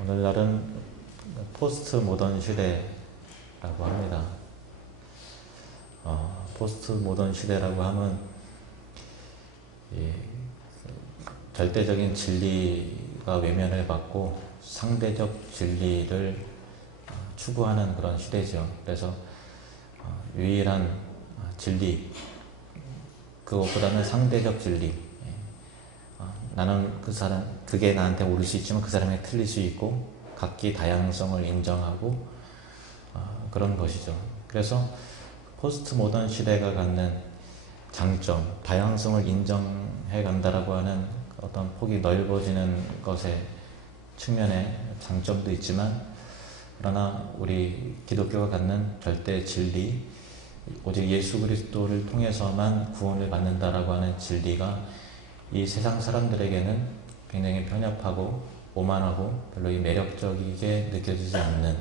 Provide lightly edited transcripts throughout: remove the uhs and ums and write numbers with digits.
오늘날은 포스트 모던 시대라고 합니다. 포스트 모던 시대라고 하면 절대적인 진리가 외면을 받고 상대적 진리를 추구하는 그런 시대죠. 그래서 유일한 진리, 그것보다는 상대적 진리. 나는 그게 나한테 옳을 수 있지만 그 사람이 틀릴 수 있고 각기 다양성을 인정하고 그런 것이죠. 그래서 포스트 모던 시대가 갖는 장점, 다양성을 인정해 간다라고 하는 어떤 폭이 넓어지는 것의 측면에 장점도 있지만, 그러나 우리 기독교가 갖는 절대 진리, 오직 예수 그리스도를 통해서만 구원을 받는다라고 하는 진리가 이 세상 사람들에게는 굉장히 편협하고 오만하고 별로 매력적이게 느껴지지 않는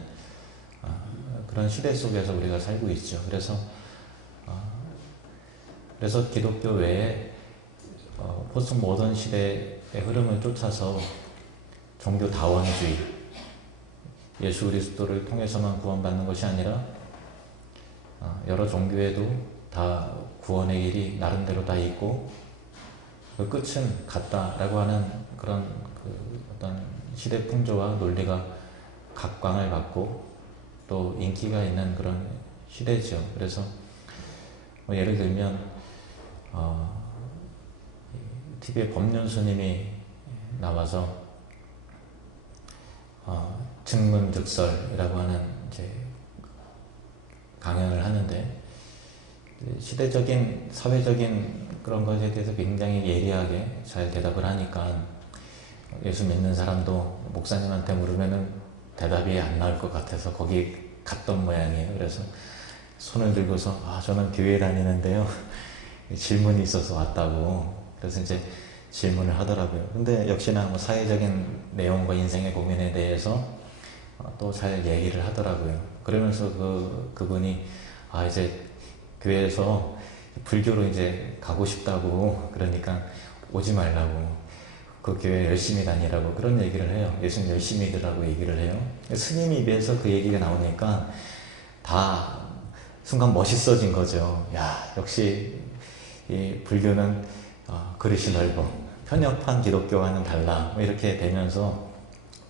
그런 시대 속에서 우리가 살고 있죠. 그래서 기독교 외에 포스트 모던 시대의 흐름을 쫓아서 종교 다원주의, 예수 그리스도를 통해서만 구원받는 것이 아니라 여러 종교에도 다 구원의 길이 나름대로 다 있고 그 끝은 같다라고 하는 그런 어떤 시대 풍조와 논리가 각광을 받고 또 인기가 있는 그런 시대죠. 그래서 예를 들면 TV에 법륜스님이 나와서 증문즉설이라고 하는 이제 강연을 하는데, 시대적인 사회적인 그런 것에 대해서 굉장히 예리하게 잘 대답을 하니까 예수 믿는 사람도 목사님한테 물으면은 대답이 안 나올 것 같아서 거기 갔던 모양이에요. 그래서 손을 들고서 저는 교회 다니는데요, 질문이 있어서 왔다고. 그래서 이제 질문을 하더라고요. 근데 역시나 사회적인 내용과 인생의 고민에 대해서 또 잘 얘기를 하더라고요. 그러면서 그분이 이제 교회에서 불교로 이제 가고 싶다고, 그러니까 오지 말라고, 그 교회 열심히 다니라고 그런 얘기를 해요. 예수님 열심히 들으라고 얘기를 해요. 스님 입에서 그 얘기가 나오니까 다 순간 멋있어진 거죠. 역시 이 불교는 그릇이 넓어, 편협한 기독교와는 달라, 이렇게 되면서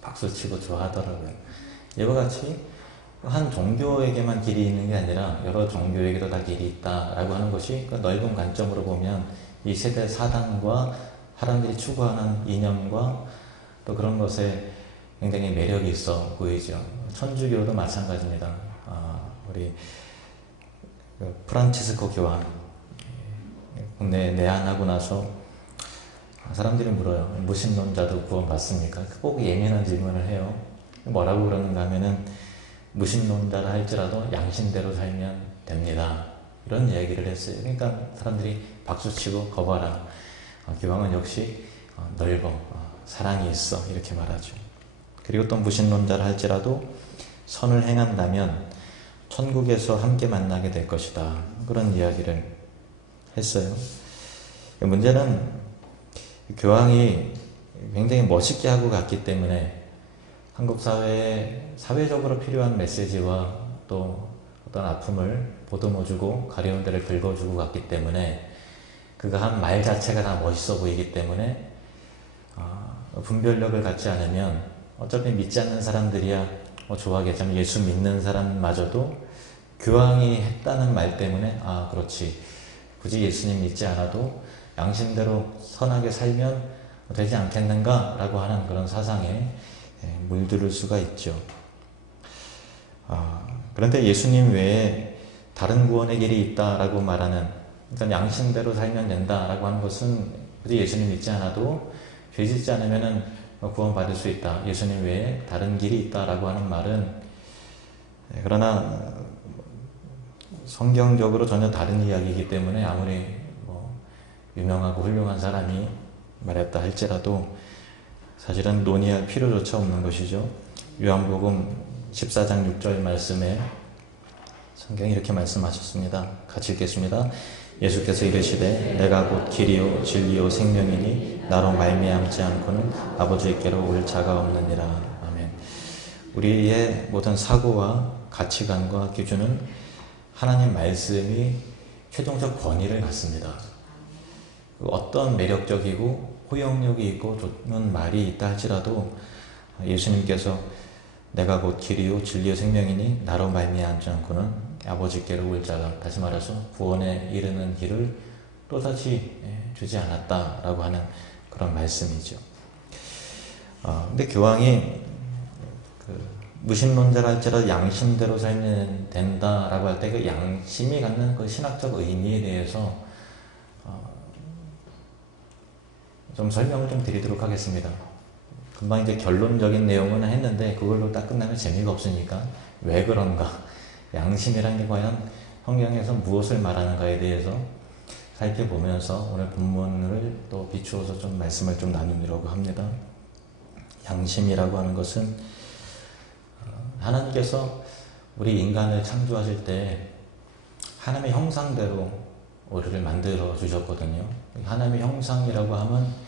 박수치고 좋아하더라고요. 이와 같이 한 종교에게만 길이 있는 게 아니라 여러 종교에게도 다 길이 있다라고 하는 것이 그 넓은 관점으로 보면 이 세대 사상과 사람들이 추구하는 이념과 또 그런 것에 굉장히 매력이 있어 보이죠. 천주교도 마찬가지입니다. 우리 프란치스코 교황 국내에 내한하고 나서 사람들이 물어요. 무신론자도 구원받습니까? 꼭 예민한 질문을 해요. 뭐라고 그러는가 하면은 무신론자라 할지라도 양심대로 살면 됩니다, 이런 얘기를 했어요. 그러니까 사람들이 박수치고 거봐라, 교황은 역시 넓어, 사랑이 있어, 이렇게 말하죠. 그리고 또 무신론자라 할지라도 선을 행한다면 천국에서 함께 만나게 될 것이다, 그런 이야기를 했어요. 문제는 교황이 굉장히 멋있게 하고 갔기 때문에 한국 사회에 사회적으로 필요한 메시지와 또 어떤 아픔을 보듬어주고 가려운 데를 긁어주고 갔기 때문에 그가 한 말 자체가 다 멋있어 보이기 때문에 분별력을 갖지 않으면 어차피 믿지 않는 사람들이야 좋아하겠지만 예수 믿는 사람마저도 교황이 했다는 말 때문에 그렇지, 굳이 예수님 믿지 않아도 양심대로 선하게 살면 되지 않겠는가 라고 하는 그런 사상에 물들을 수가 있죠. 그런데 예수님 외에 다른 구원의 길이 있다라고 말하는, 그러니까 양심대로 살면 된다라고 하는 것은 굳이 예수님 믿지 않아도 죄 짓지 않으면 구원받을 수 있다, 예수님 외에 다른 길이 있다라고 하는 말은, 그러나 성경적으로 전혀 다른 이야기이기 때문에 아무리 유명하고 훌륭한 사람이 말했다 할지라도 사실은 논의할 필요조차 없는 것이죠. 요한복음 14장 6절 말씀에 성경이 이렇게 말씀하셨습니다. 같이 읽겠습니다. 예수께서 이르시되 내가 곧 길이요 진리요 생명이니 나로 말미암지 않고는 아버지께로 올 자가 없느니라. 아멘. 우리의 모든 사고와 가치관과 기준은 하나님 말씀이 최종적 권위를 갖습니다. 어떤 매력적이고 호용력이 있고 좋은 말이 있다 할지라도 예수님께서 내가 곧 길이요 진리요 생명이니 나로 말미암지 않고는 아버지께로 올 자가, 다시 말해서 구원에 이르는 길을 또다시 주지 않았다라고 하는 그런 말씀이죠. 근데 교황이 무신론자라 할지라도 양심대로 살면 된다라고 할 때 그 양심이 갖는 그 신학적 의미에 대해서 좀 설명을 좀 드리도록 하겠습니다. 금방 이제 결론적인 내용은 했는데 그걸로 딱 끝나면 재미가 없으니까 왜 그런가, 양심이란 게 과연 성경에서 무엇을 말하는가에 대해서 살펴보면서 오늘 본문을 또 비추어서 좀 말씀을 좀 나누려고 합니다. 양심이라고 하는 것은 하나님께서 우리 인간을 창조하실 때 하나님의 형상대로 우리를 만들어 주셨거든요. 하나님의 형상이라고 하면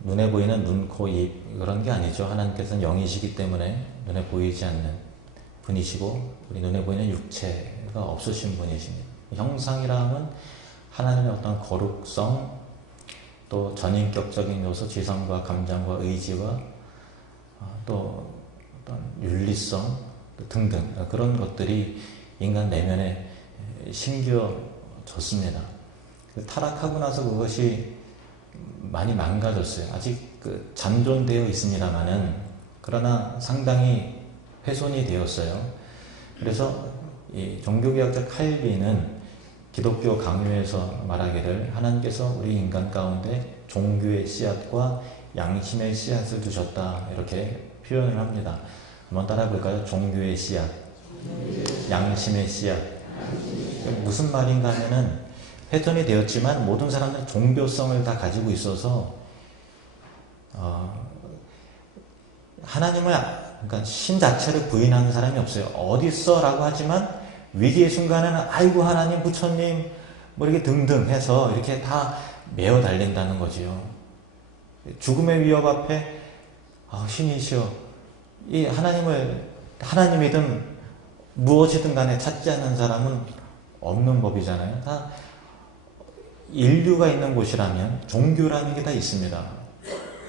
눈에 보이는 눈, 코, 입 그런 게 아니죠. 하나님께서는 영이시기 때문에 눈에 보이지 않는 분이시고 우리 눈에 보이는 육체가 없으신 분이십니다. 형상이라 하면 하나님의 어떤 거룩성, 또 전인격적인 요소, 지성과 감정과 의지와 또 어떤 윤리성 등등 그런 것들이 인간 내면에 심겨졌습니다. 타락하고 나서 그것이 많이 망가졌어요. 아직 잠존되어 있습니다만은 그러나 상당히 훼손이 되었어요. 그래서 이 종교개혁자 칼빈은 기독교 강요에서 말하기를 하나님께서 우리 인간 가운데 종교의 씨앗과 양심의 씨앗을 두셨다 이렇게 표현을 합니다. 한번 따라 볼까요? 종교의 씨앗, 양심의 씨앗. 무슨 말인가 하면은 훼손이 되었지만 모든 사람들은 종교성을 다 가지고 있어서 하나님을, 그러니까 신 자체를 부인하는 사람이 없어요. 어디 있어? 라고 하지만 위기의 순간에는 아이고 하나님, 부처님 뭐 이렇게 등등 해서 이렇게 다 메어 달린다는 거지요. 죽음의 위협 앞에 신이시여, 이 하나님이든 무엇이든 간에 찾지 않는 사람은 없는 법이잖아요. 다 인류가 있는 곳이라면 종교라는 게 다 있습니다.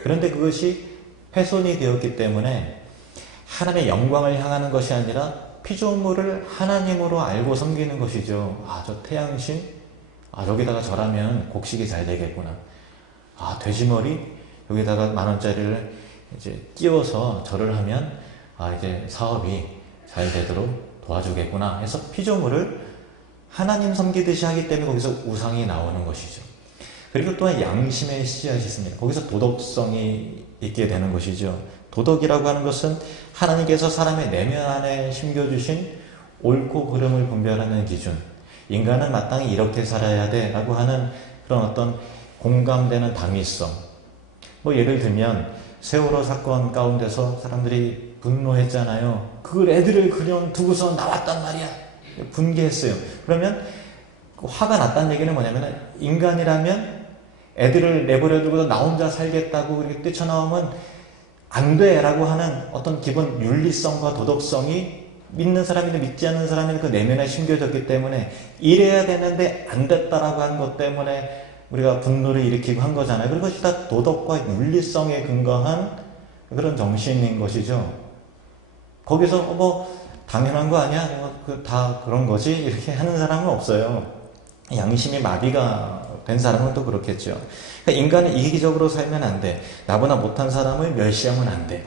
그런데 그것이 훼손이 되었기 때문에 하나님의 영광을 향하는 것이 아니라 피조물을 하나님으로 알고 섬기는 것이죠. 저 태양신? 여기다가 절하면 곡식이 잘 되겠구나. 돼지머리? 여기다가 10,000원짜리를 이제 끼워서 절을 하면 이제 사업이 잘 되도록 도와주겠구나 해서 피조물을 하나님 섬기듯이 하기 때문에 거기서 우상이 나오는 것이죠. 그리고 또한 양심의 씨앗이 있습니다. 거기서 도덕성이 있게 되는 것이죠. 도덕이라고 하는 것은 하나님께서 사람의 내면 안에 심겨주신 옳고 그름을 분별하는 기준, 인간은 마땅히 이렇게 살아야 돼 라고 하는 그런 어떤 공감되는 당위성. 예를 들면 세월호 사건 가운데서 사람들이 분노했잖아요. 그걸 애들을 그냥 두고서 나왔단 말이야. 분개했어요. 그러면 화가 났다는 얘기는 뭐냐면 인간이라면 애들을 내버려 두고 나 혼자 살겠다고 그렇게 뛰쳐나오면 안 돼라고 하는 어떤 기본 윤리성과 도덕성이 믿는 사람이든 믿지 않는 사람이든 그 내면에 심겨졌기 때문에 이래야 되는데 안 됐다라고 하는 것 때문에 우리가 분노를 일으키고 한 거잖아요. 그것이 다 도덕과 윤리성에 근거한 그런 정신인 것이죠. 거기서 당연한 거 아니야? 다 그런 거지? 이렇게 하는 사람은 없어요. 양심이 마비가 된 사람은 또 그렇겠죠. 그러니까 인간은 이기적으로 살면 안 돼. 나보다 못한 사람을 멸시하면 안 돼.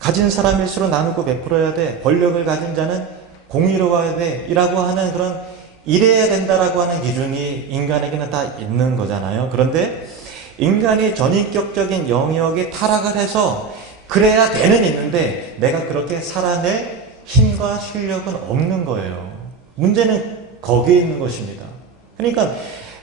가진 사람일수록 나누고 베풀어야 돼. 권력을 가진 자는 공의로워야 돼. 이라고 하는 그런 이래야 된다라고 하는 기준이 인간에게는 다 있는 거잖아요. 그런데 인간이 전인격적인 영역에 타락을 해서 그래야 되는 있는데 내가 그렇게 살아낼 힘과 실력은 없는 거예요. 문제는 거기에 있는 것입니다. 그러니까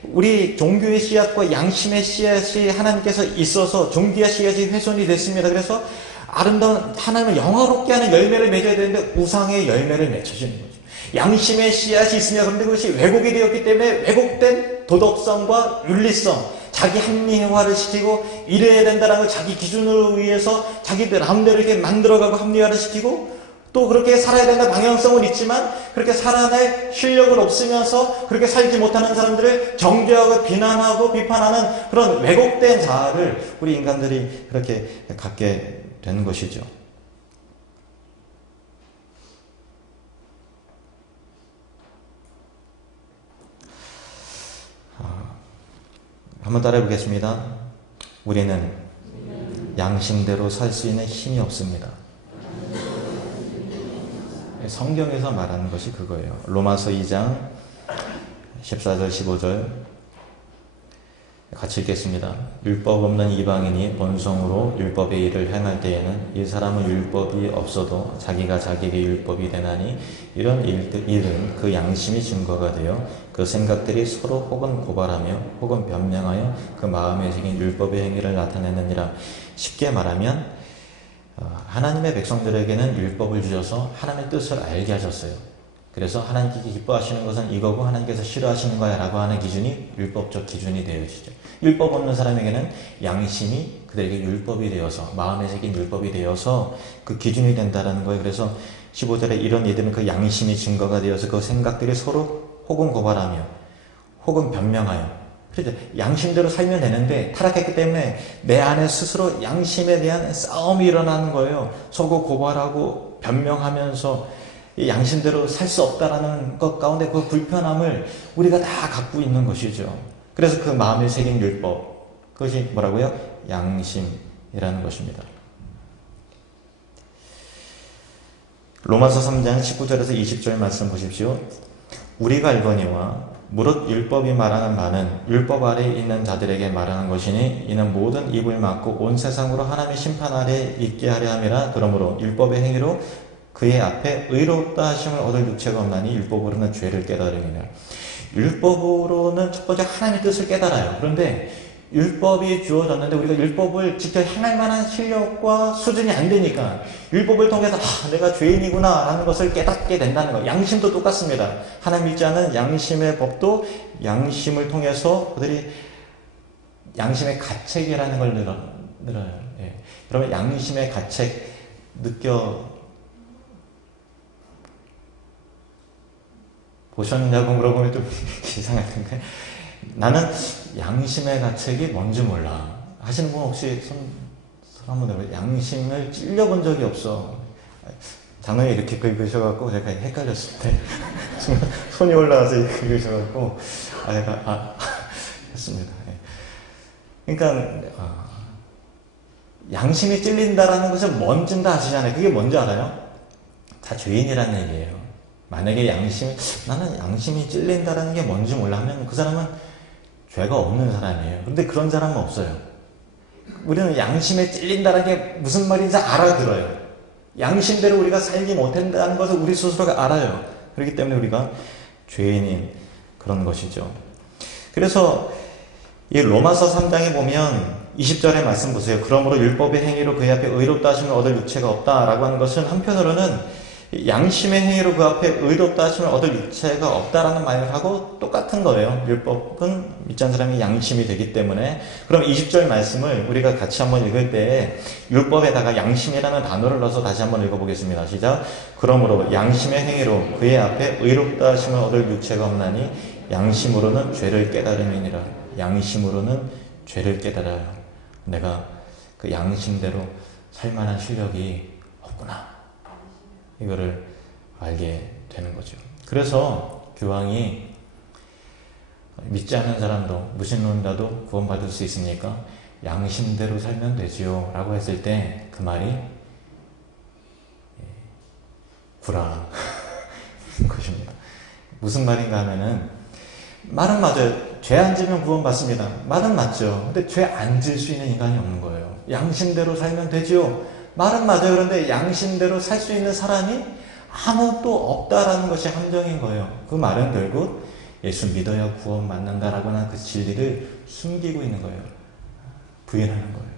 우리 종교의 씨앗과 양심의 씨앗이 하나님께서 있어서 종교의 씨앗이 훼손이 됐습니다. 그래서 아름다운 하나님을 영화롭게 하는 열매를 맺어야 되는데 우상의 열매를 맺혀지는 거죠. 양심의 씨앗이 있으냐, 그런데 그것이 왜곡이 되었기 때문에 왜곡된 도덕성과 윤리성, 자기 합리화를 시키고 이래야 된다는 걸 자기 기준으로 위해서 자기들 마음대로 이렇게 만들어가고 합리화를 시키고 또 그렇게 살아야 된다 방향성은 있지만 그렇게 살아낼 실력은 없으면서 그렇게 살지 못하는 사람들을 정죄하고 비난하고 비판하는 그런 왜곡된 자아를 우리 인간들이 그렇게 갖게 되는 것이죠. 한번 따라해 보겠습니다. 우리는 양심대로 살 수 있는 힘이 없습니다. 성경에서 말하는 것이 그거예요. 로마서 2장 14절 15절 같이 읽겠습니다. 율법 없는 이방인이 본성으로 율법의 일을 행할 때에는 이 사람은 율법이 없어도 자기가 자기에게 율법이 되나니 이런 일은 그 양심이 증거가 되어 그 생각들이 서로 혹은 고발하며 혹은 변명하여 그 마음에 새긴 율법의 행위를 나타내느니라. 쉽게 말하면 하나님의 백성들에게는 율법을 주셔서 하나님의 뜻을 알게 하셨어요. 그래서 하나님께 기뻐하시는 것은 이거고 하나님께서 싫어하시는 거야 라고 하는 기준이 율법적 기준이 되어지죠. 율법 없는 사람에게는 양심이 그들에게 율법이 되어서 마음에 새긴 율법이 되어서 그 기준이 된다는 거예요. 그래서 15절에 이런 이들은 그 양심이 증거가 되어서 그 생각들이 서로 혹은 고발하며 혹은 변명하여 그렇죠. 양심대로 살면 되는데 타락했기 때문에 내 안에 스스로 양심에 대한 싸움이 일어나는 거예요. 서로 고발하고 변명하면서 양심대로 살 수 없다라는 것 가운데 그 불편함을 우리가 다 갖고 있는 것이죠. 그래서 그 마음에 새긴 율법, 그것이 뭐라고요? 양심이라는 것입니다. 로마서 3장 19절에서 20절 말씀 보십시오. 우리가 알거니와 무릇 율법이 말하는 바는 율법 아래에 있는 자들에게 말하는 것이니 이는 모든 입을 막고 온 세상으로 하나님의 심판 아래에 있게 하려 함이라. 그러므로 율법의 행위로 그의 앞에 의롭다 하심을 얻을 육체가 없나니 율법으로는 죄를 깨달음이라. 율법으로는 첫 번째 하나님의 뜻을 깨달아요. 그런데 율법이 주어졌는데 우리가 율법을 직접 행할 만한 실력과 수준이 안 되니까 율법을 통해서 내가 죄인이구나 라는 것을 깨닫게 된다는 거. 양심도 똑같습니다. 하나님 믿지 않은 양심의 법도 양심을 통해서 그들이 양심의 가책이라는 걸 늘어요. 예. 여러분 양심의 가책 느껴 보셨냐고 물어보면 좀 이상한데 나는 양심의 가책이 뭔지 몰라 하시는 분 혹시 손 한번 들어요. 양심을 찔려본 적이 없어. 장로님이 이렇게 긁으셔갖고 제가 헷갈렸을 때 손이 올라와서 이렇게 긁으셔갖고 제가 했습니다. 그러니까 양심이 찔린다라는 것은 뭔진 다 아시잖아요. 그게 뭔지 알아요? 다 죄인이라는 얘기예요. 만약에 나는 양심이 찔린다라는 게 뭔지 몰라 하면 그 사람은 죄가 없는 사람이에요. 그런데 그런 사람은 없어요. 우리는 양심에 찔린다는 게 무슨 말인지 알아들어요. 양심대로 우리가 살지 못한다는 것을 우리 스스로가 알아요. 그렇기 때문에 우리가 죄인인 그런 것이죠. 그래서 이 로마서 3장에 보면 20절의 말씀 보세요. 그러므로 율법의 행위로 그의 앞에 의롭다 하심을 얻을 육체가 없다라고 하는 것은 한편으로는 양심의 행위로 그 앞에 의롭다 하심을 얻을 육체가 없다라는 말을 하고 똑같은 거예요. 율법은 믿지 않는 사람이 양심이 되기 때문에. 그럼 20절 말씀을 우리가 같이 한번 읽을 때 율법에다가 양심이라는 단어를 넣어서 다시 한번 읽어보겠습니다. 시작. 그러므로 양심의 행위로 그의 앞에 의롭다 하심을 얻을 육체가 없나니 양심으로는 죄를 깨달음이니라. 양심으로는 죄를 깨달아요. 내가 그 양심대로 살만한 실력이 없구나. 이거를 알게 되는 거죠. 그래서 교황이 믿지 않는 사람도 무신론자도 구원받을 수 있으니까 양심대로 살면 되지요 라고 했을 때 그 말이 구라 것입니다. 무슨 말인가 하면은 말은 맞아요. 죄 안 지면 구원받습니다. 말은 맞죠. 근데 죄 안 질 수 있는 인간이 없는 거예요. 양심대로 살면 되지요. 말은 맞아요. 그런데 양심대로 살 수 있는 사람이 아무도 없다라는 것이 함정인 거예요. 그 말은 결국 예수 믿어야 구원받는다라고 하는 그 진리를 숨기고 있는 거예요. 부인하는 거예요.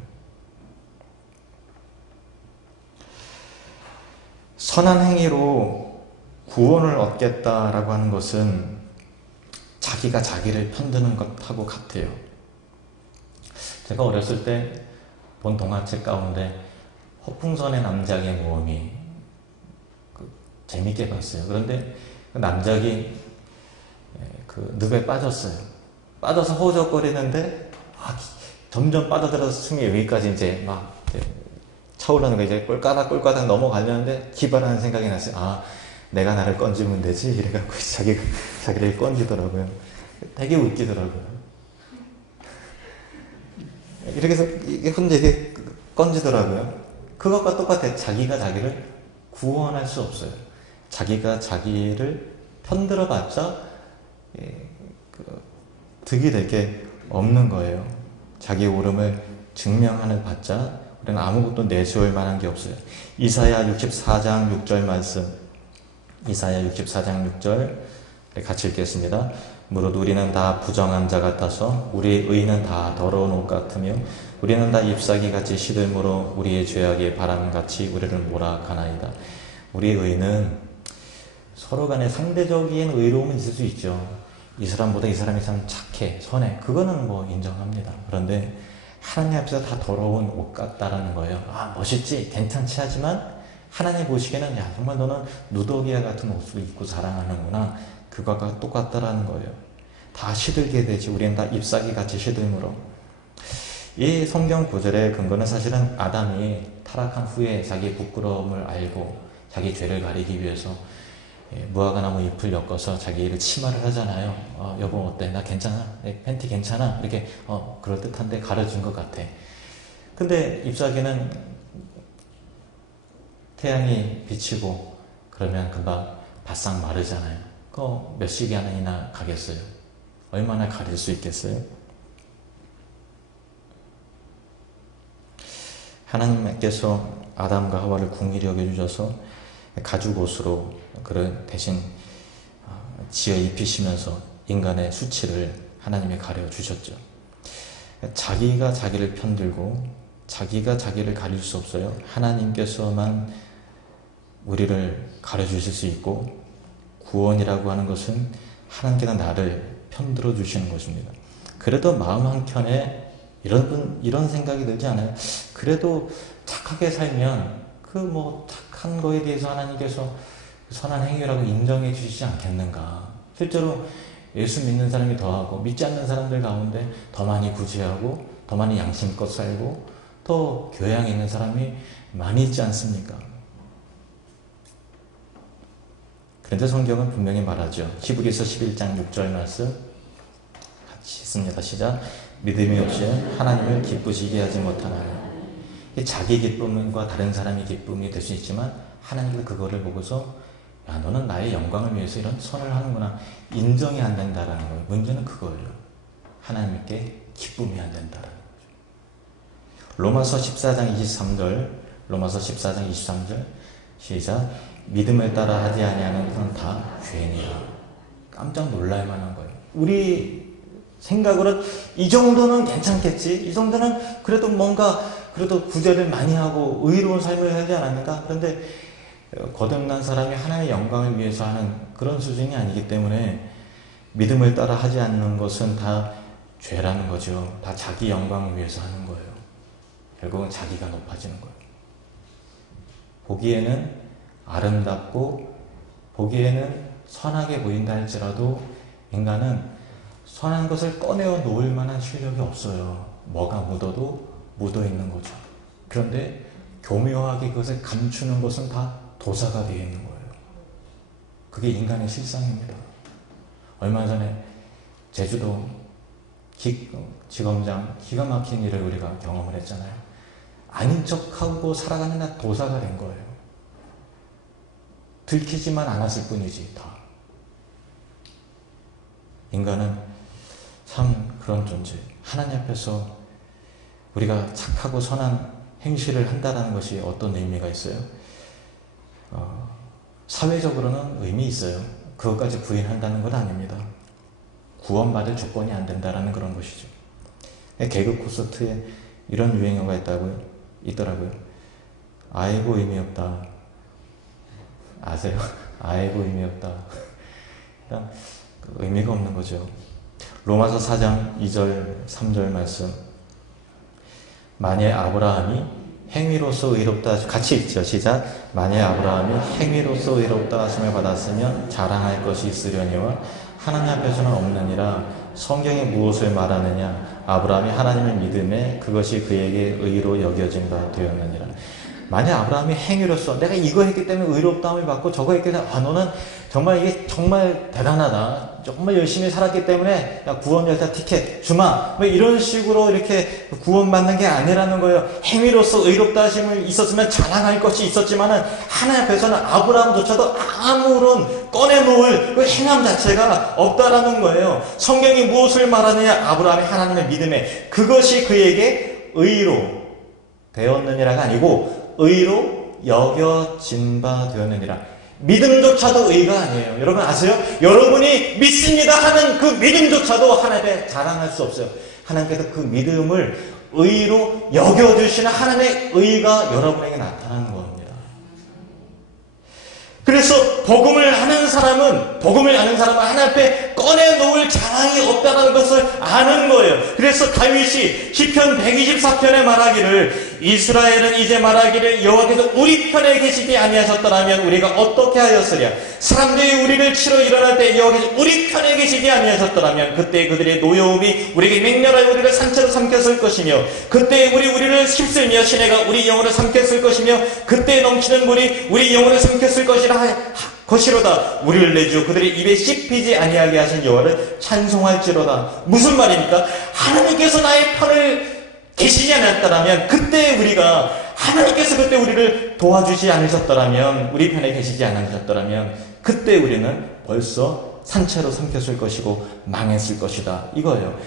선한 행위로 구원을 얻겠다라고 하는 것은 자기가 자기를 편드는 것하고 같아요. 제가 어렸을 때 본 동화책 가운데 허풍선의 남작의 모험이 재밌게 봤어요. 그런데 그 남작이 그 늪에 빠졌어요. 빠져서 허우적거리는데 점점 빠져들어서 숨이 여기까지 이제 막 차오르는 거 이제 꿀까닥 넘어가려는데 기발하는 생각이 났어요. 내가 나를 건지면 되지? 이래갖고 자기를 건지더라고요. 되게 웃기더라고요. 이렇게 해서 혼자 이렇게 건지더라고요. 그것과 똑같아요. 자기가 자기를 구원할 수 없어요. 자기가 자기를 편들어 봤자 득이 될 게 없는 거예요. 자기의 옳음을 증명하는 봤자 우리는 아무것도 내세울 만한 게 없어요. 이사야 64장 6절 말씀, 이사야 64장 6절 같이 읽겠습니다. 무릇 우리는 다 부정한 자 같아서 우리의 의는 다 더러운 옷 같으며 우리는 다 잎사귀같이 시들므로 우리의 죄악의 바람같이 우리를 몰아가나이다. 우리의 의는 서로 간에 상대적인 의로움은 있을 수 있죠. 이 사람보다 이 사람이 참 착해, 선해. 그거는 뭐 인정합니다. 그런데 하나님 앞에서 다 더러운 옷 같다라는 거예요. 멋있지, 괜찮지 하지만 하나님 보시기에는 정말 너는 누더기야 같은 옷을 입고 자랑하는구나. 그거가 똑같다라는 거예요. 다 시들게 되지. 우리는 다 잎사귀같이 시들므로. 이 성경 구절의 근거는 사실은 아담이 타락한 후에 자기 부끄러움을 알고 자기 죄를 가리기 위해서 무화과나무 잎을 엮어서 자기를 치마를 하잖아요. 여보 어때? 나 괜찮아? 내 팬티 괜찮아? 이렇게 그럴듯한데 가려준 것 같아. 근데 잎사귀는 태양이 비치고 그러면 금방 바싹 마르잖아요. 그거 몇 시간이나 가겠어요? 얼마나 가릴 수 있겠어요? 하나님께서 아담과 하와를 궁일히 여겨주셔서 가죽옷으로 그를 대신 지어 입히시면서 인간의 수치를 하나님이 가려주셨죠. 자기가 자기를 편들고 자기가 자기를 가릴 수 없어요. 하나님께서만 우리를 가려주실 수 있고 구원이라고 하는 것은 하나님께서 나를 편들어 주시는 것입니다. 그래도 마음 한켠에 이런 생각이 들지 않아요? 그래도 착하게 살면 착한 거에 대해서 하나님께서 선한 행위라고 인정해 주시지 않겠는가. 실제로 예수 믿는 사람이 더하고 믿지 않는 사람들 가운데 더 많이 구제하고 더 많이 양심껏 살고 더 교양 있는 사람이 많이 있지 않습니까? 그런데 성경은 분명히 말하죠. 히브리서 11장 6절 말씀 같이 읽습니다. 시작. 믿음이 없이 하나님을 기쁘시게 하지 못하나요? 자기 기쁨과 다른 사람의 기쁨이 될 수 있지만 하나님께서 그거를 보고서 너는 나의 영광을 위해서 이런 선을 하는구나. 인정이 안 된다라는 거예요. 문제는 그거예요. 하나님께 기쁨이 안 된다라는 거죠. 로마서 14장 23절 시작. 믿음을 따라 하지 아니하는 것은 다 죄니라. 깜짝 놀랄 만한 거예요. 우리 생각으로는 이 정도는 괜찮겠지. 이 정도는 그래도 구제를 많이 하고 의로운 삶을 살지 않았는가? 그런데 거듭난 사람이 하나님의 영광을 위해서 하는 그런 수준이 아니기 때문에 믿음을 따라 하지 않는 것은 다 죄라는 거죠. 다 자기 영광을 위해서 하는 거예요. 결국은 자기가 높아지는 거예요. 보기에는 아름답고 보기에는 선하게 보인다 할지라도 인간은 선한 것을 꺼내어 놓을 만한 실력이 없어요. 뭐가 묻어도 묻어 있는 거죠. 그런데 교묘하게 그것을 감추는 것은 다 도사가 되어 있는 거예요. 그게 인간의 실상입니다. 얼마 전에 제주도 지검장 기가 막힌 일을 우리가 경험을 했잖아요. 아닌 척하고 살아가는 나 도사가 된 거예요. 들키지만 않았을 뿐이지 다. 인간은 참 그런 존재. 하나님 앞에서 우리가 착하고 선한 행실을 한다는 것이 어떤 의미가 있어요? 사회적으로는 의미 있어요. 그것까지 부인한다는 건 아닙니다. 구원받을 조건이 안 된다는 그런 것이죠. 개그 콘서트에 이런 유행어가 있더라고요. 아이고 의미 없다. 아세요? 아이고 의미 없다. 일단 의미가 없는 거죠. 로마서 4장 2절 3절 말씀 만일 아브라함이 행위로서 의롭다, 같이 읽죠. 시작. 만일 아브라함이 행위로서 의롭다 하심을 받았으면 자랑할 것이 있으려니와 하나님 앞에서는 없느니라. 성경이 무엇을 말하느냐? 아브라함이 하나님을 믿음에 그것이 그에게 의로 여겨진 바 되었느니라. 만약 아브라함이 행위로서 내가 이거 했기 때문에 의롭다함을 받고 저거 했기 때문에 너는 정말 이게 정말 대단하다, 정말 열심히 살았기 때문에 야, 구원 열차 티켓 주마, 뭐 이런 식으로 이렇게 구원받는 게 아니라는 거예요. 행위로서 의롭다 하심을 있었으면 자랑할 것이 있었지만은 하나님 앞에서는 아브라함조차도 아무런 꺼내놓을 그 행함 자체가 없다라는 거예요. 성경이 무엇을 말하느냐? 아브라함이 하나님의 믿음에 그것이 그에게 의로 되었느니라가 아니고 의로 여겨진 바 되었느니라. 믿음조차도 의가 아니에요. 여러분 아세요? 여러분이 믿습니다 하는 그 믿음조차도 하나님께 자랑할 수 없어요. 하나님께서 그 믿음을 의로 여겨주시는 하나님의 의가 여러분에게 나타나는 겁니다. 그래서 복음을 아는 사람은 하나님 앞에 꺼내놓을 자랑이 없다는 것을 아는 거예요. 그래서 다윗이 시편 124편에 말하기를 이스라엘은 이제 말하기를 여호와께서 우리 편에 계시지 아니하셨더라면 우리가 어떻게 하였으랴. 사람들이 우리를 치러 일어날 때 여호와께서 우리 편에 계시지 아니하셨더라면 그때 그들의 노여움이 우리에게 맹렬하여 우리를 산채로 삼켰을 것이며 그때 우리를 휩쓸며 시내가 우리 영혼을 삼켰을 것이며 그때 넘치는 물이 우리 영혼을 삼켰을 것이로다. 우리를 내주어 그들의 입에 씹히지 아니하게 하신 여호와를 찬송할지로다. 무슨 말입니까? 하나님께서 나의 편을 계시지 않았더라면 그때 하나님께서 그때 우리를 도와주지 않으셨더라면, 우리 편에 계시지 않으셨더라면 그때 우리는 벌써 산채로 삼켰을 것이고 망했을 것이다. 이거예요.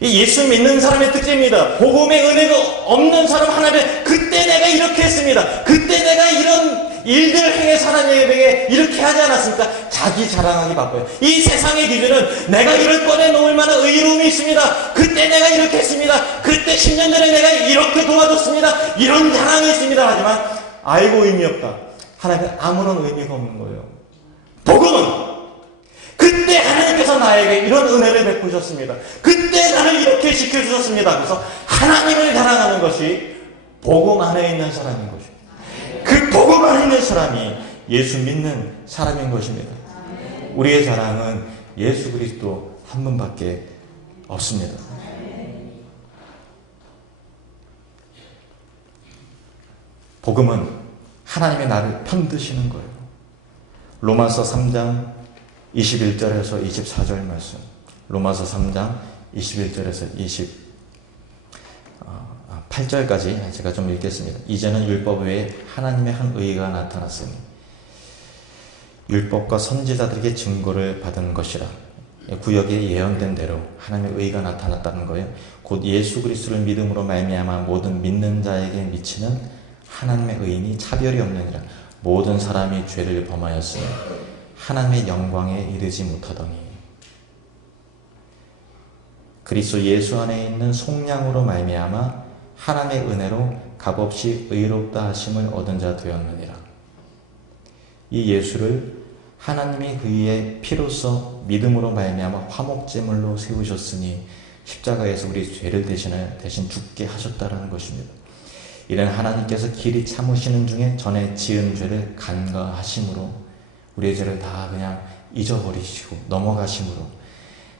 이 예수 믿는 사람의 특징입니다. 복음의 은혜가 없는 사람 하나님의 그때 내가 이렇게 했습니다. 그때 내가 이런 일들을 행해서 하나님에게 이렇게 하지 않았습니까? 자기 자랑하기 바빠요. 이 세상의 기준은 내가 이를 꺼내놓을 만한 의로움이 있습니다. 그때 내가 이렇게 했습니다. 그때 10년 전에 내가 이렇게 도와줬습니다. 이런 자랑이 있습니다. 하지만 알고 의미 없다. 하나님은 아무런 의미가 없는 거예요. 복음은 그때 하나님께서 나에게 이런 은혜를 베푸셨습니다. 그때 나를 이렇게 지켜주셨습니다. 그래서 하나님을 자랑하는 것이 복음 안에 있는 사람인 것입니다. 그 복음 안에 있는 사람이 예수 믿는 사람인 것입니다. 우리의 자랑은 예수 그리스도 한 분밖에 없습니다. 복음은 하나님의 나를 편드시는 거예요. 로마서 3장 21절에서 24절 말씀. 로마서 3장 21절에서 28절까지 제가 좀 읽겠습니다. 이제는 율법 외에 하나님의 한 의가 나타났으니 율법과 선지자들에게 증거를 받은 것이라. 구역에 예언된 대로 하나님의 의가 나타났다는 거예요. 곧 예수 그리스도를 믿음으로 말미암아 모든 믿는 자에게 미치는 하나님의 의인이 차별이 없느니라. 모든 사람이 죄를 범하였으니 하나님의 영광에 이르지 못하더니 그리스도 예수 안에 있는 속량으로 말미암아 하나님의 은혜로 값없이 의롭다 하심을 얻은 자 되었느니라. 이 예수를 하나님이 그의 피로써 믿음으로 말미암아 화목제물로 세우셨으니 십자가에서 우리 죄를 대신 죽게 하셨다라는 것입니다. 이는 하나님께서 길이 참으시는 중에 전에 지은 죄를 간과하심으로 우리의 죄를 다 그냥 잊어버리시고 넘어가심으로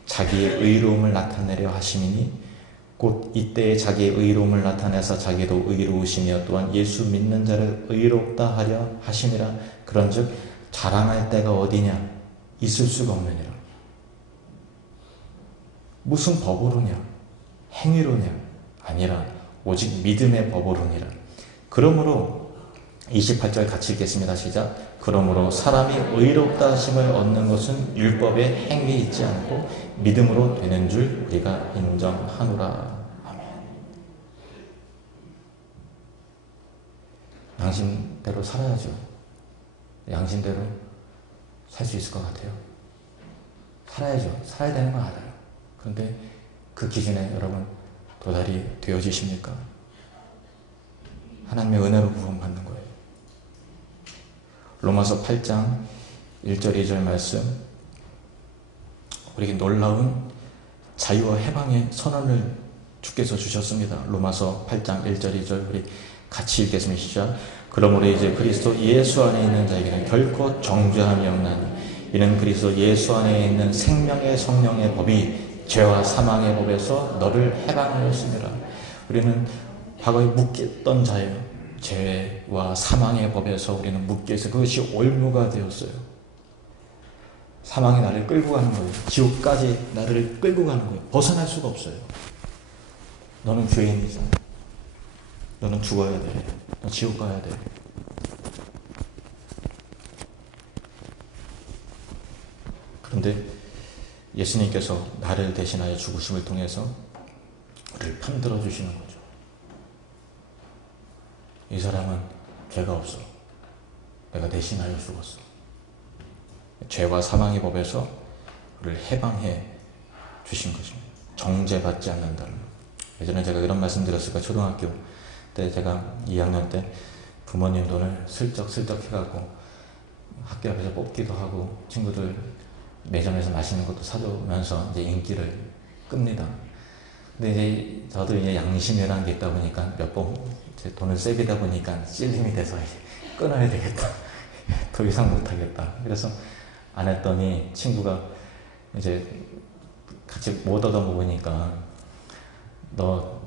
자기의 의로움을 나타내려 하심이니 곧 이때에 자기의 의로움을 나타내서 자기도 의로우시며 또한 예수 믿는 자를 의롭다 하려 하심이라. 그런즉 자랑할 데가 어디냐? 있을 수가 없느니라. 무슨 법으로냐? 행위로냐? 아니라 오직 믿음의 법으로니라. 그러므로 28절 같이 읽겠습니다. 시작. 그러므로 사람이 의롭다 하심을 얻는 것은 율법의 행위에 있지 않고 믿음으로 되는 줄 우리가 인정하노라. 아멘. 양심대로 살아야죠. 양심대로 살 수 있을 것 같아요. 살아야죠. 살아야 되는 건 알아요. 그런데 그 기준에 여러분 도달이 되어지십니까? 하나님의 은혜로 구원받는 거예요. 로마서 8장 1절 2절 말씀, 우리에게 놀라운 자유와 해방의 선언을 주께서 주셨습니다. 로마서 8장 1절 2절 우리 같이 읽겠습니다. 시작. 그러므로 이제 그리스도 예수 안에 있는 자에게는 결코 정죄함이 없나니 이는 그리스도 예수 안에 있는 생명의 성령의 법이 죄와 사망의 법에서 너를 해방하였습니다. 우리는 과거에 묶였던 자예요. 죄와 사망의 법에서 우리는 묶여있어. 그것이 올무가 되었어요. 사망이 나를 끌고 가는 거예요. 지옥까지 나를 끌고 가는 거예요. 벗어날 수가 없어요. 너는 죄인이잖아. 너는 죽어야 돼. 너 지옥 가야 돼. 그런데 예수님께서 나를 대신하여 죽으심을 통해서 우리를 편들어 주시는 거죠. 이 사람은 죄가 없어. 내가 대신하여 죽었어. 죄와 사망의 법에서 우리를 해방해 주신 것입니다. 정죄받지 않는다는 것. 예전에 제가 이런 말씀 드렸을까? 초등학교 때 제가 2학년 때 부모님 돈을 슬쩍 해갖고 학교 앞에서 뽑기도 하고 친구들 매점에서 맛있는 것도 사주면서 이제 인기를 끕니다. 근데 이제 저도 이제 양심이라는 게 있다 보니까 몇 번 제 돈을 세비다 보니까 찔림이 돼서 끊어야 되겠다. 더 이상 못하겠다. 그래서 안 했더니 친구가 이제 같이 못 얻어먹으니까 너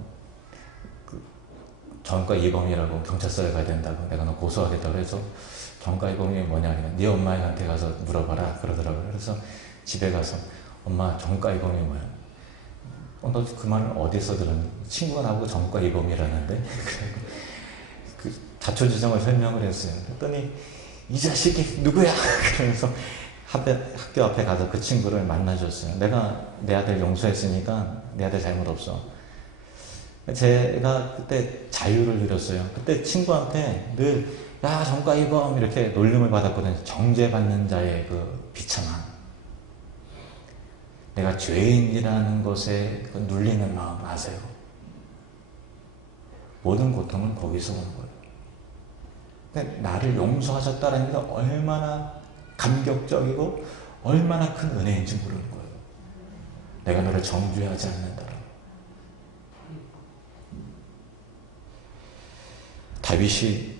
전과 이범이라고 경찰서에 가야 된다고 내가 너 고소하겠다고 그래서 전과 이범이 뭐냐 네 엄마한테 가서 물어봐라 그러더라고요. 그래서 집에 가서 엄마 전과 이범이 뭐야? 너 그 말을 어디서 들었니? 친구가 나보고 전과 이범이라는데 그 자초지종을 설명을 했어요. 그랬더니 이 자식이 누구야? 그러면서 학교 앞에 가서 그 친구를 만나줬어요. 내가 내 아들 용서했으니까 내 아들 잘못 없어. 제가 그때 자유를 누렸어요. 그때 친구한테 늘 야 전과 이범 이렇게 놀림을 받았거든요. 정죄받는 자의 그 비참함. 내가 죄인이라는 것에 그 눌리는 마음 아세요? 모든 고통은 거기서 오는 거예요. 근데 나를 용서하셨다는 게 얼마나 감격적이고 얼마나 큰 은혜인지 모르는 거예요. 내가 너를 정죄하지 않는다. 다윗이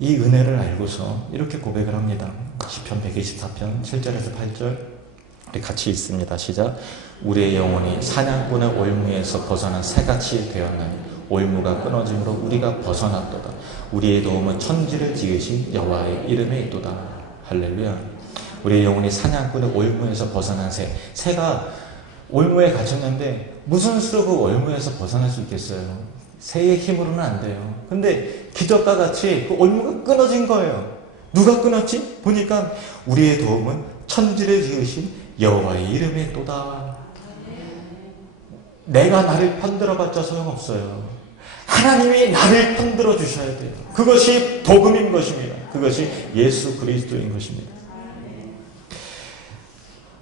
이 은혜를 알고서 이렇게 고백을 합니다. 시편 124편 7절에서 8절 우리 같이 읽습니다. 시작. 우리의 영혼이 사냥꾼의 올무에서 벗어난 새같이 되었나니 올무가 끊어짐으로 우리가 벗어났도다. 우리의 도움은 천지를 지으신 여호와의 이름에 있도다. 할렐루야. 우리의 영혼이 사냥꾼의 올무에서 벗어난 새가 올무에 갇혔는데 무슨 수로 그 올무에서 벗어날 수 있겠어요? 새의 힘으로는 안 돼요. 근데 기적과 같이 그 올무가 끊어진 거예요. 누가 끊었지? 보니까 우리의 도움은 천지를 지으신 여호와의 이름에 있도다. 내가 나를 편들어봤자 소용없어요. 하나님이 나를 편들어 주셔야 돼요. 그것이 복음인 것입니다. 그것이 예수 그리스도인 것입니다.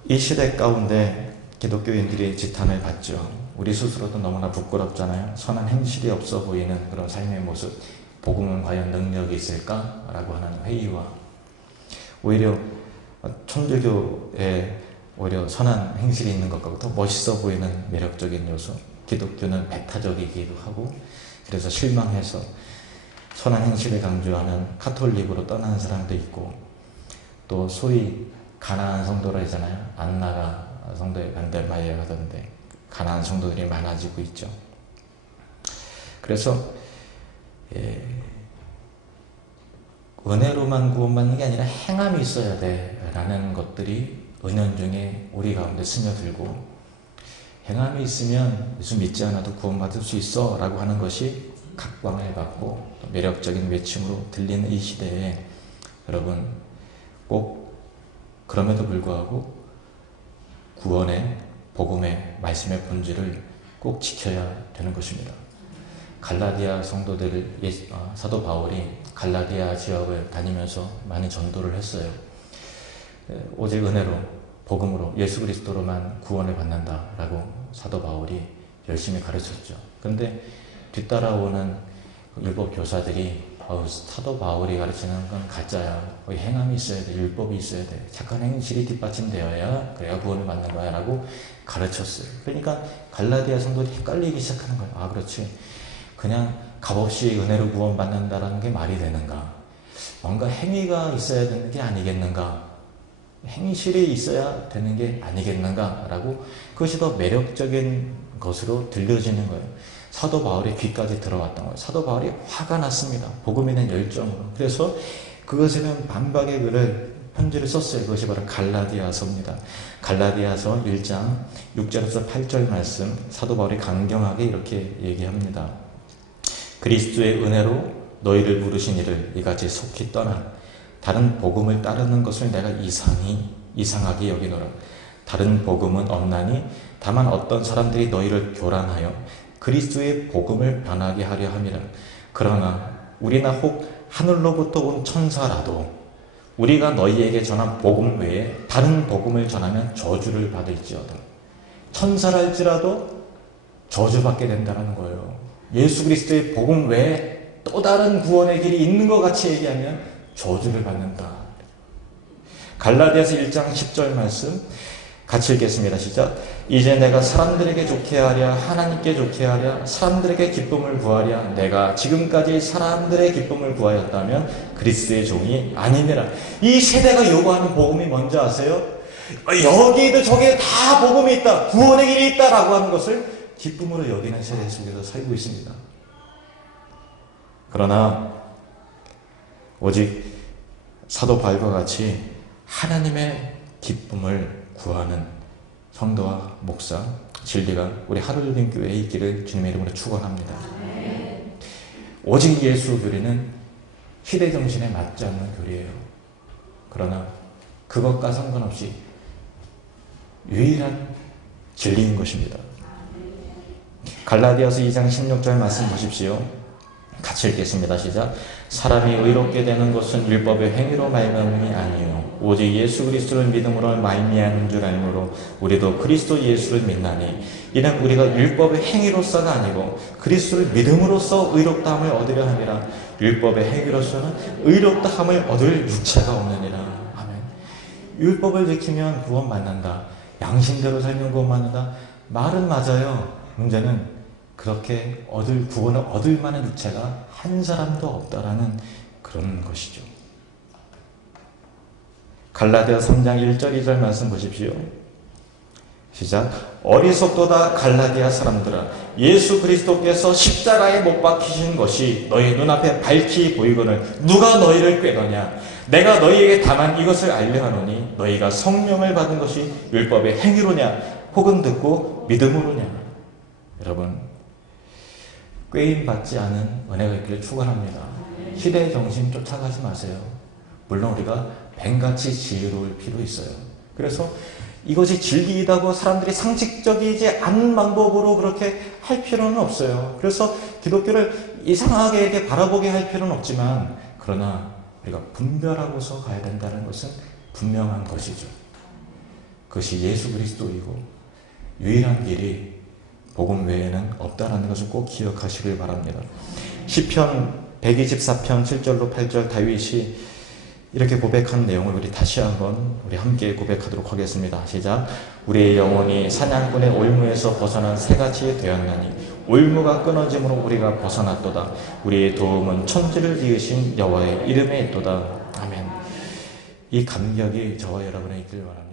이 시대 가운데 기독교인들이 지탄을 받죠. 우리 스스로도 너무나 부끄럽잖아요. 선한 행실이 없어 보이는 그런 삶의 모습. 복음은 과연 능력이 있을까? 라고 하는 회의와 오히려 천주교에 오히려 선한 행실이 있는 것 같고 더 멋있어 보이는 매력적인 요소. 기독교는 배타적이기도 하고 그래서 실망해서 선한 행실을 강조하는 카톨릭으로 떠나는 사람도 있고 또 소위 가난한 성도라 하잖아요. 안나가 성도에 반대마에 가던데 가난한 성도들이 많아지고 있죠. 그래서 은혜로만 구원받는 게 아니라 행함이 있어야 돼 라는 것들이 은연중에 우리 가운데 스며들고 행함이 있으면 예수 믿지 않아도 구원받을 수 있어 라고 하는 것이 각광을 받고 매력적인 외침으로 들리는 이 시대에 여러분 꼭 그럼에도 불구하고 구원의 복음의 말씀의 본질을 꼭 지켜야 되는 것입니다. 갈라디아 성도들을 사도 바울이 갈라디아 지역을 다니면서 많이 전도를 했어요. 오직 은혜로 복음으로 예수 그리스도로만 구원을 받는다라고 사도 바울이 열심히 가르쳤죠. 그런데 뒤따라오는 율법 교사들이 사도 바울이 가르치는 건 가짜야. 거기 행함이 있어야 돼. 율법이 있어야 돼. 착한 행실이 뒷받침되어야 그래야 구원을 받는 거야 라고 가르쳤어요. 그러니까 갈라디아 성도들이 헷갈리기 시작하는 거예요. 그렇지. 그냥 값없이 은혜로 구원받는다라는 게 말이 되는가? 뭔가 행위가 있어야 되는 게 아니겠는가? 행실이 있어야 되는 게 아니겠는가? 라고 그것이 더 매력적인 것으로 들려지는 거예요. 사도 바울의 귀까지 들어왔던 거예요. 사도 바울이 화가 났습니다. 복음에 대한 열정으로. 그래서 그것에 대한 반박의 글을 편지를 썼어요. 그것이 바로 갈라디아서입니다. 갈라디아서 1장 6절에서 8절 말씀 사도 바울이 강경하게 이렇게 얘기합니다. 그리스도의 은혜로 너희를 부르신 이를 이같이 속히 떠나 다른 복음을 따르는 것을 내가 이상하게 여기노라. 다른 복음은 없나니 다만 어떤 사람들이 너희를 교란하여 그리스도의 복음을 변하게 하려 함이라. 그러나 우리나 혹 하늘로부터 온 천사라도 우리가 너희에게 전한 복음 외에 다른 복음을 전하면 저주를 받을지어다. 천사랄지라도 저주받게 된다는 거예요. 예수 그리스도의 복음 외에 또 다른 구원의 길이 있는 것 같이 얘기하면 저주를 받는다. 갈라디아서 1장 10절 말씀 같이 읽겠습니다. 시작. 이제 내가 사람들에게 좋게 하랴 하나님께 좋게 하랴 사람들에게 기쁨을 구하랴 내가 지금까지 사람들의 기쁨을 구하였다면 그리스도의 종이 아니니라. 이 세대가 요구하는 복음이 뭔지 아세요? 여기에도 저기에 다 복음이 있다. 구원의 길이 있다라고 하는 것을 기쁨으로 여기는 세대 속에서 살고 있습니다. 그러나 오직 사도 바울과 같이 하나님의 기쁨을 구하는 성도와 목사, 진리가 우리 하루일빙 교회에 있기를 주님의 이름으로 축원합니다. 오직 예수 교리는 시대 정신에 맞지 않는 교리예요. 그러나 그것과 상관없이 유일한 진리인 것입니다. 갈라디아서 2장 16절 말씀 보십시오. 같이 읽겠습니다. 시작. 사람이 의롭게 되는 것은 율법의 행위로 말미암음이 아니요 오직 예수 그리스도를 믿음으로 말미암은 줄 알므로 우리도 그리스도 예수를 믿나니 이는 우리가 율법의 행위로서가 아니고 그리스도를 믿음으로써 의롭다함을 얻으려 함이라. 율법의 행위로서는 의롭다함을 얻을 육체가 없느니라. 아멘. 율법을 지키면 구원받는다. 양심대로 살면 구원받는다. 말은 맞아요. 문제는 그렇게 구원을 얻을 만한 육체가 한 사람도 없다라는 그런 것이죠. 갈라디아 3장 1절 2절 말씀 보십시오. 시작. 어리석도다 갈라디아 사람들아 예수 그리스도께서 십자가에 못 박히신 것이 너희 눈앞에 밝히 보이거늘 누가 너희를 꾀더냐. 내가 너희에게 다만 이것을 알려 하노니 너희가 성령을 받은 것이 율법의 행위로냐 혹은 듣고 믿음으로냐. 여러분 꾀임 받지 않은 은혜가 있기를 축원합니다. 시대의 정신 쫓아가지 마세요. 물론 우리가 뱀같이 지혜로울 필요 있어요. 그래서 이것이 진리이다고 사람들이 상식적이지 않은 방법으로 그렇게 할 필요는 없어요. 그래서 기독교를 이상하게 이렇게 바라보게 할 필요는 없지만 그러나 우리가 분별하고서 가야 된다는 것은 분명한 것이죠. 그것이 예수 그리스도이고 유일한 길이 복음 외에는 없다라는 것을 꼭 기억하시길 바랍니다. 시편 124편 7절로 8절 다윗이 이렇게 고백한 내용을 우리 다시 한번 우리 함께 고백하도록 하겠습니다. 시작. 우리의 영혼이 사냥꾼의 올무에서 벗어난 새같이 되었나니 올무가 끊어짐으로 우리가 벗어났도다. 우리의 도움은 천지를 지으신 여호와의 이름에 있도다. 아멘. 이 감격이 저와 여러분의 있길 바랍니다.